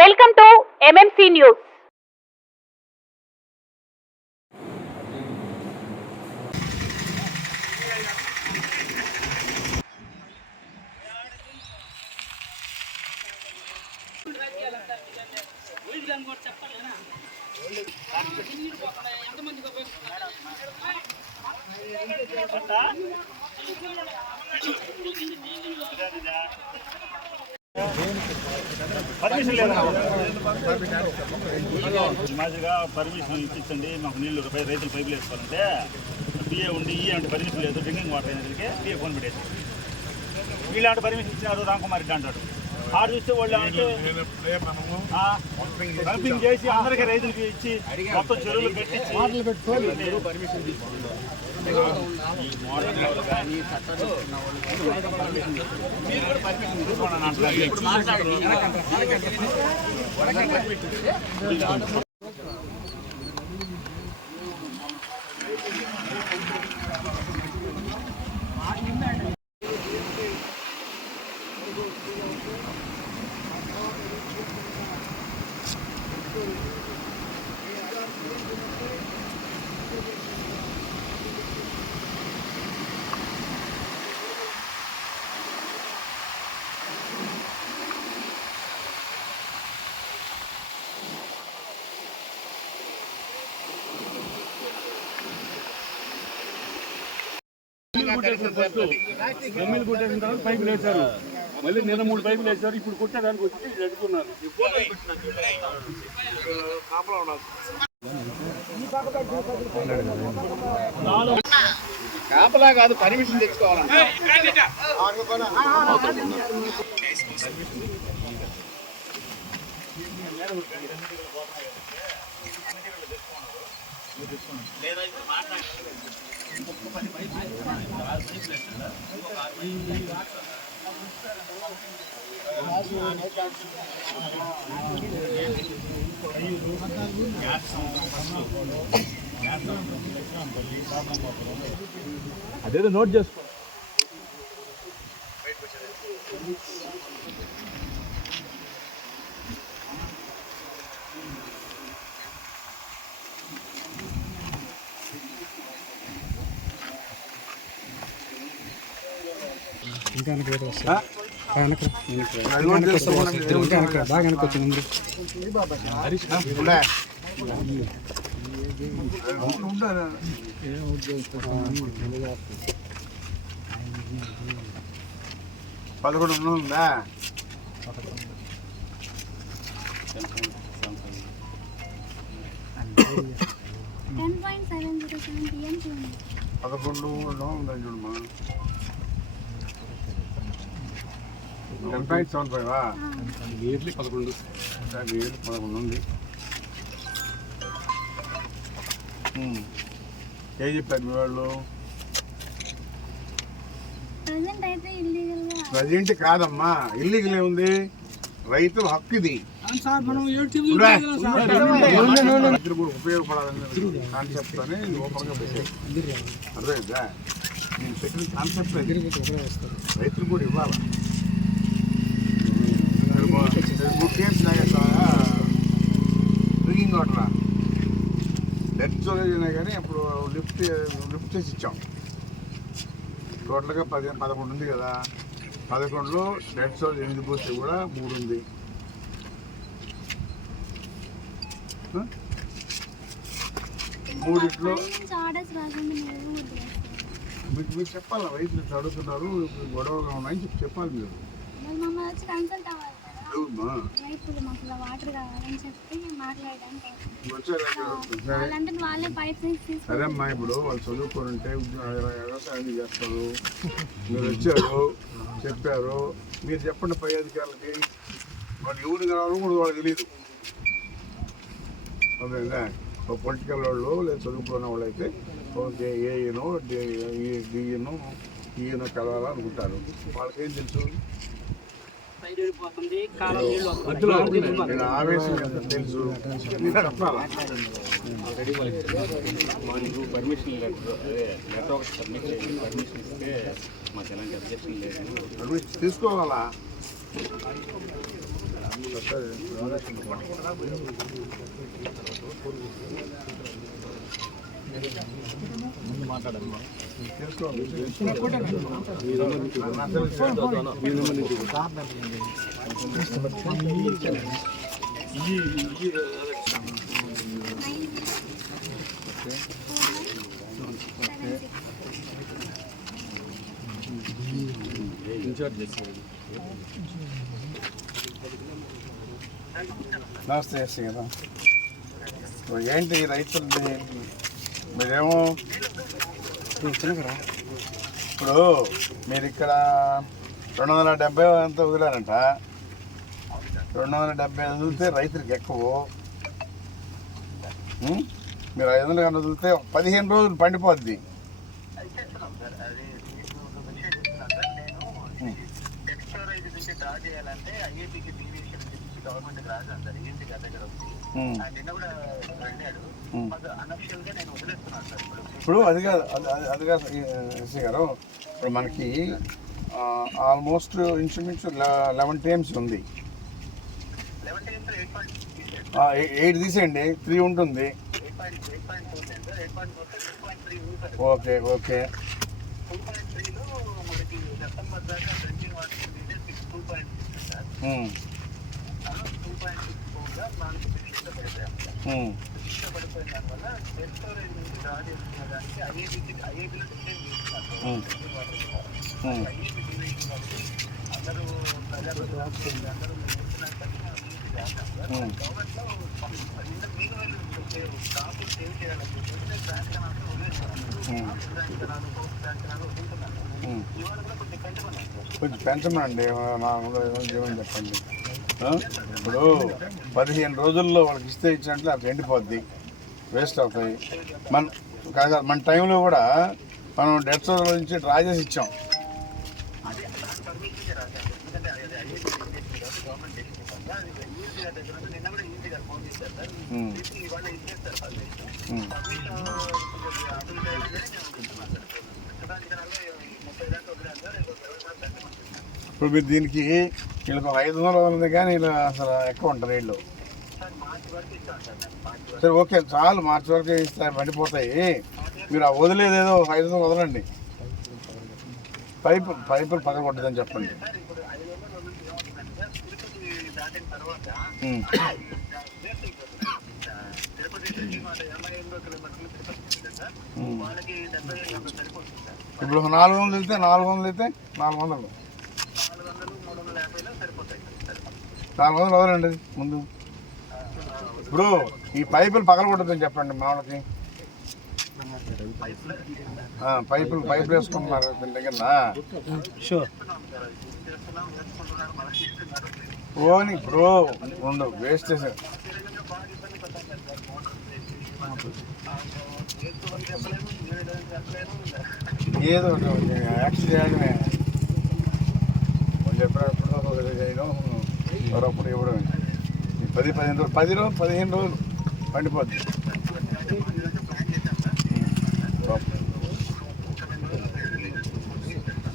Welcome to MMC news. Permission లేదా మాదిరిగా permission ఇప్పించండి. మాకు నీళ్ళు రైతులు పైపులు వేసుకోవాలంటే పిఏ ఉండి అంటే పర్మిషన్ లేదు. డ్రింకింగ్ వాటర్ అయినకి పిఏ ఫోన్ పెట్టేసి వీళ్ళంటే పర్మిషన్ ఇచ్చినారు రామకుమార్ రెడ్డి అంటాడు. ఆడు చూస్తే వాళ్ళు అంటే పంపింగ్ చేసి అందరికీ రైతులకి ఇచ్చి మొత్తం చెరువులు పెట్టించి పర్మిషన్ జమ్మీలు కొట్టేసిన తర్వాత పైపులు వేశారు. మళ్ళీ నిన్న 3 పైపులు వేశారు. ఇప్పుడు కొట్టేదానికి వచ్చి అడుగుతున్నారు. కాపలా కాదు, పర్మిషన్ తెచ్చుకోవాలంటే అదేదో నోట్ చేసుకో. ఇంకా బాగా వెనకొచ్చింది. పదకొండు ఉందా? పదకొండు ఉందా చూడమ్మా. 10.75 ఇయర్లీ 11 ఉంది. ఏం చెప్పారు మీ వాళ్ళు? ప్రజెంట్ కాదమ్మా, ఇల్లీగల్ ఉంది. రైతుల హక్కు ఇది. ఉపయోగపడాలని కాన్సెప్ట్ అని ఓపెన్గా పెట్టారు. అర్థమైందా? నేను పెట్టిన కాన్సెప్ట్ రైతులు కూడా ఇవ్వాలి. డ్రింకింగ్ వాటర్ డెత్ స్టోరేజ్ అయినా కానీ అప్పుడు లిఫ్ట్ చేసి ఇచ్చాం. టోటల్గా 11 ఉంది కదా. 11లో డెత్ స్టోరేజ్ 8 పోతే కూడా 3 ఉంది. మూడిట్లో మీరు చెప్పాలి. రైతులు అడుగుతున్నారు, గొడవగా ఉన్నాయని చెప్పాలి. మీరు సరేమ్మా, ఇప్పుడు వాళ్ళు చదువుకోనంటే వ్యవసాయం చేస్తారు. మీరు వచ్చారు, చెప్పారు. మీరు చెప్పండి పై అధికారులకి. వాళ్ళు ఎవరు కావాలో కూడా వాళ్ళకి తెలియదు. అదేదా పొలిటికల్ వాళ్ళు లేదా చదువుకున్న వాళ్ళు అయితే ఓకే ఏఈనో డిఈనో ఈయనో కలవాలనుకుంటారు. వాళ్ళకేం తెలుసు? ఆవేశం ఎంత తెలుసు? చెప్పాలా? పర్మిషన్ ఇస్తే మాకు ఎలాంటి అబ్జెక్షన్ లేదు. తీసుకోవాలా? నమస్తే ఎస్సీ కదా. ఇప్పుడు ఏంటి రైతులది మీరేమో ఇప్పుడు మీరు ఇక్కడ 270 ఎంత వదిలారంట. 270 వదిలితే రైతులకు ఎక్కువ. మీరు 500 కన్నా వదిలితే 15 రోజులు పండిపోద్ది. ఇప్పుడు అది కాదు ఎస్సీ గారు, ఇప్పుడు మనకి ఆల్మోస్ట్ ఇంచుమించు 11 TMC ఉంది. 8 తీసేయండి, 3 ఉంటుంది. Okay okay. కొంచెం పెంచమండి, జీవనం చెప్పండి. ఇప్పుడు 15 రోజుల్లో వాళ్ళకి ఇస్తే ఇచ్చినట్లు అది ఎండిపోద్ది, వేస్ట్ అవుతాయి. మన టైంలో కూడా మనం డెడ్ సోర్స్ నుంచి డ్రా చేసి ఇచ్చాం. ఇప్పుడు మీరు దీనికి వీళ్ళకి 500 ఉంది, కానీ వీళ్ళు అసలు ఎక్కువ ఉంటారు వీళ్ళు. సరే ఓకే, చాలు, మార్చి వరకు ఇస్తాయి, పడిపోతాయి. మీరు ఆ వదిలేదేదో 500 వదలండి. పైపులు పగలగొట్టదని చెప్పండి. ఇప్పుడు 400 వెళ్తే 400 అయితే 400 వదలండి ముందు. ఇప్పుడు ఈ పైపులు పగలగొట్టదని చెప్పండి మా వాళ్ళకి. పైపులు వేసుకుంటున్నారు దీని దగ్గర. ఓని ఇప్పుడు రెండు వేస్ట్ చేశారు. ఏదో యాక్షన్ చేయడమే, ఎప్పుడప్పుడు చేయడం, మరొప్పుడు ఇవ్వడమే. 10-15 రోజులు, 15 రోజులు పండిపోద్ది.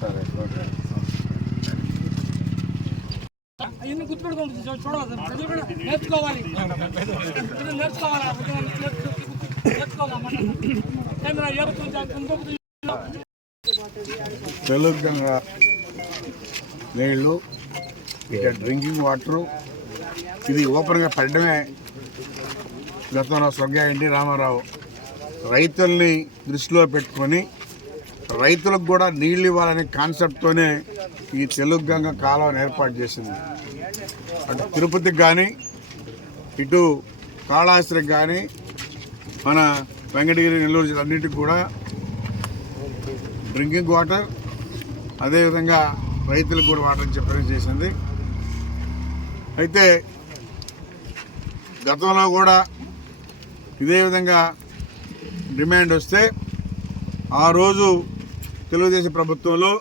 సరే ఓకే. అవన్నీ గుర్తుపెట్టుకోండి, చూడాలి, నేర్చుకోవాలి. తెలంగాణ నీళ్ళు, ఇక డ్రింకింగ్ వాటరు, ఇది ఓపెన్గా పడడమే. గతంలో స్వర్గీయ ఎన్టీ రామారావు రైతుల్ని దృష్టిలో పెట్టుకొని రైతులకు కూడా నీళ్ళు ఇవ్వాలనే కాన్సెప్ట్తోనే ఈ తెలుగు గంగ కాలువను ఏర్పాటు చేసింది. అటు తిరుపతికి కానీ, ఇటు కాళహస్తికి కానీ, మన వెంకటగిరి, నెల్లూరు జిల్లా అన్నింటికి కూడా డ్రింకింగ్ వాటర్, అదేవిధంగా రైతులకు కూడా వాటర్ ఇచ్చే ప్రయత్నం చేసింది. అయితే గతంలో కూడా ఇదే విధంగా డిమాండ్ వస్తే ఆ రోజు తెలుగుదేశం ప్రభుత్వంలో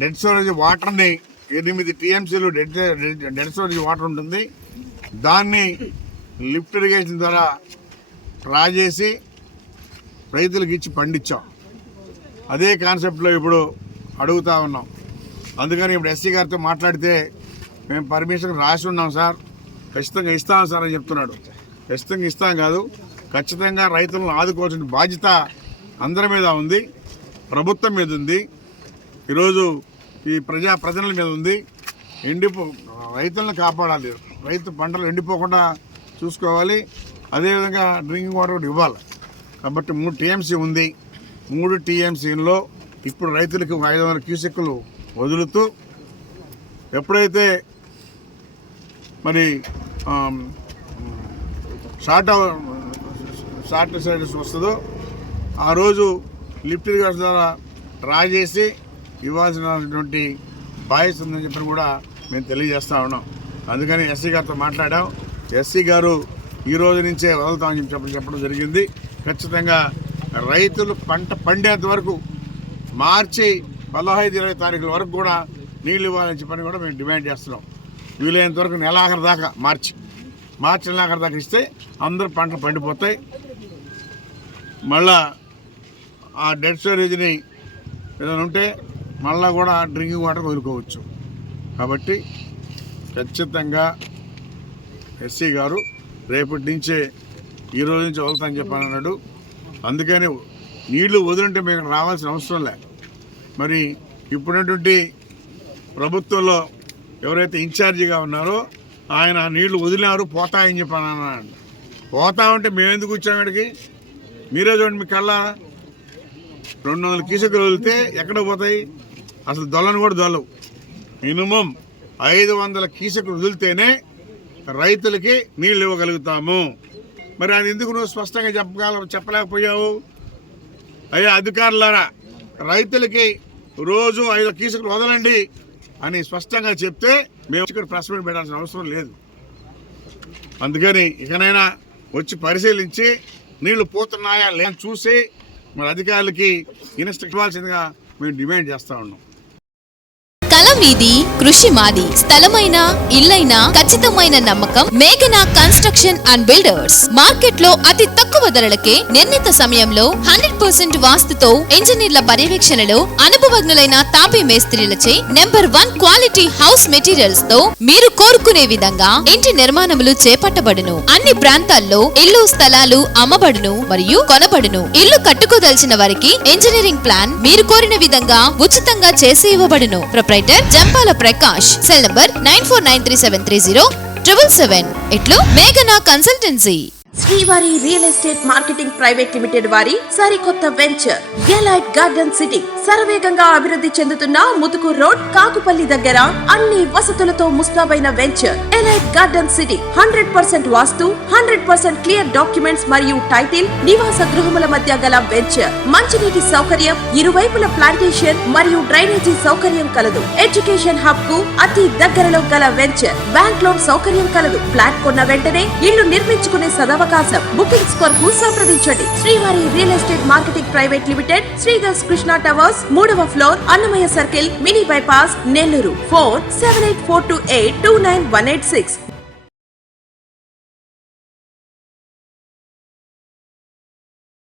డెడ్ స్టోరేజ్ వాటర్ని 8 TMCలు డెడ్ స్టోరేజ్ వాటర్ ఉంటుంది, దాన్ని లిఫ్ట్ ఇరిగేషన్ ద్వారా డ్రా చేసి రైతులకు ఇచ్చి పండించాం. అదే కాన్సెప్ట్లో ఇప్పుడు అడుగుతూ ఉన్నాం. అందుకని ఇప్పుడు ఎస్సీ గారితో మాట్లాడితే మేము పర్మిషన్ రాసి ఉన్నాం సార్, ఖచ్చితంగా ఇస్తాం సార్ అని చెప్తున్నాడు. ఖచ్చితంగా ఇస్తాం కాదు, ఖచ్చితంగా రైతులను ఆదుకోవాల్సిన బాధ్యత అందరి మీద ఉంది, ప్రభుత్వం మీద ఉంది, ఈరోజు ఈ ప్రజల మీద ఉంది. రైతులను కాపాడాలి, రైతు పంటలు ఎండిపోకుండా చూసుకోవాలి, అదేవిధంగా డ్రింకింగ్ వాటర్ కూడా ఇవ్వాలి. కాబట్టి 3 టీఎంసీ ఉంది. 3 టీఎంసీలో ఇప్పుడు రైతులకు 500 క్యూసెక్కులు వదులుతూ ఎప్పుడైతే మరి షార్ట్ సైడ్స్ వస్తుందో ఆ రోజు లిఫ్ట్ ఇరిగేషన్ ద్వారా డ్రా చేసి ఇవ్వాల్సినటువంటి బాధ్యత ఉందని చెప్పని కూడా మేము తెలియజేస్తూ ఉన్నాం. అందుకని ఎస్సీ గారితో మాట్లాడాం. ఎస్సీ గారు ఈ రోజు నుంచే వదులుతామని చెప్పడం జరిగింది. ఖచ్చితంగా రైతులు పంట పండేంత వరకు మార్చి 15-20 తారీఖుల వరకు కూడా నీళ్ళు ఇవ్వాలని చెప్పని కూడా మేము డిమాండ్ చేస్తున్నాం. వీలైనంత వరకు నెలాఖరు దాకా మార్చి నెలాఖరు దాకా ఇస్తే అందరూ పంటలు పండిపోతాయి. మళ్ళా ఆ డెడ్ స్టోరేజ్ని ఏదైనా ఉంటే మళ్ళా కూడా డ్రింకింగ్ వాటర్ వదులుకోవచ్చు. కాబట్టి ఖచ్చితంగా ఎస్సీ గారు రేపటి నుంచే ఈ రోజు నుంచి వదులుతానని చెప్పని అన్నాడు. అందుకని నీళ్లు వదులుంటే మీకు రావాల్సిన అవసరం లే. మరి ఇప్పుడున్నటువంటి ప్రభుత్వంలో ఎవరైతే ఇన్ఛార్జిగా ఉన్నారో ఆయన నీళ్లు వదిలినారు పోతాయని చెప్పని అన్నాడు. పోతా ఉంటే మేము ఎందుకు వచ్చాము ఇక్కడికి? మీరే చూడండి, మీ కళ్ళ 200 క్యూసెక్కులు వదిలితే ఎక్కడ పోతాయి? అసలు దొల్లని కూడా దొల్లవు. మినిమం 500 క్యూసెక్కులు వదిలితేనే రైతులకి నీళ్ళు ఇవ్వగలుగుతాము. మరి అది ఎందుకు నువ్వు స్పష్టంగా చెప్పలేకపోయావు? అయ్యా అధికారులారా, రైతులకి రోజు 5 క్యూసెక్కులు వదలండి అని స్పష్టంగా చెప్తే మేము ఇక్కడ ప్రెస్ మీట్ పెట్టాల్సిన అవసరం లేదు. అందుకని ఇకనైనా వచ్చి పరిశీలించి నీళ్లు పోతున్నాయా లేదని చూసి మరి అధికారులకి ఇన్స్ట్రక్ట్ ఇవ్వాల్సిందిగా మేము డిమాండ్ చేస్తూ ఉన్నాం. కలం మీది, కృషి మాది. స్థలమైన, ఇల్లైనా ఖచ్చితమైన నమ్మకం మేఘనా కన్స్ట్రక్షన్ అండ్ బిల్డర్స్. మార్కెట్ లో అతి తక్కువ ధరలకే నిర్ణీత సమయంలో 100% వాస్తుతో ఇంజనీర్ల పర్యవేక్షణలో అనుభవజ్ఞులైన తాపీ మేస్త్రీలచే నెంబర్ 1 క్వాలిటీ హౌస్ మెటీరియల్స్ తో మీరు కోరుకునే విధంగా ఇంటి నిర్మాణములు చేపట్టబడును. అన్ని ప్రాంతాల్లో ఇల్లు స్థలాలు అమ్మబడును మరియు కొనబడును. ఇల్లు కట్టుకోదలిచిన వారికి ఇంజనీరింగ్ ప్లాన్ మీరు కోరిన విధంగా ఉచితంగా చేసి ఇవ్వబడును. Proprietor Jampala Prakash. Cell number 9493730777. ఇట్లు మేఘనా consultancy. Srivari real estate marketing private limited వారి సరికొత్త వెంచర్ ఎలైట్ గార్డెన్ సిటీ శరవేగంగా అభివృద్ధి చెందుతున్న ముతుకూర్ రోడ్, కాకుపల్లి దగ్గర అన్ని వసతులతో ముస్తాబైన వెంచర్ ఎలైట్ గార్డెన్ సిటీ. 100% వాస్తు, 100% క్లియర్ డాక్యుమెంట్స్ మరియు టైటిల్, నివాస గృహముల మధ్య గల వెంచర్. మంచినీటి సౌకర్యం, ఇరువైపుల ప్లాంటేషన్ మరియు డ్రైనేజీ సౌకర్యం కలదు. ఎడ్యుకేషన్ హబ్ కు అతి దగ్గరలో గల వెంచర్. బ్యాంక్ లోన్ సౌకర్యం కలదు. ఫ్లాట్ కొన్న వెంటనే ఇల్లు నిర్మించుకునే సదవకాశం. బుకింగ్స్ కొరకు సంప్రదించండి. Srivari real estate marketing private limited, Sridhar's Krishna towers, 3వ floor, Annamayya circle, mini bypass, Nellore. 4784282986.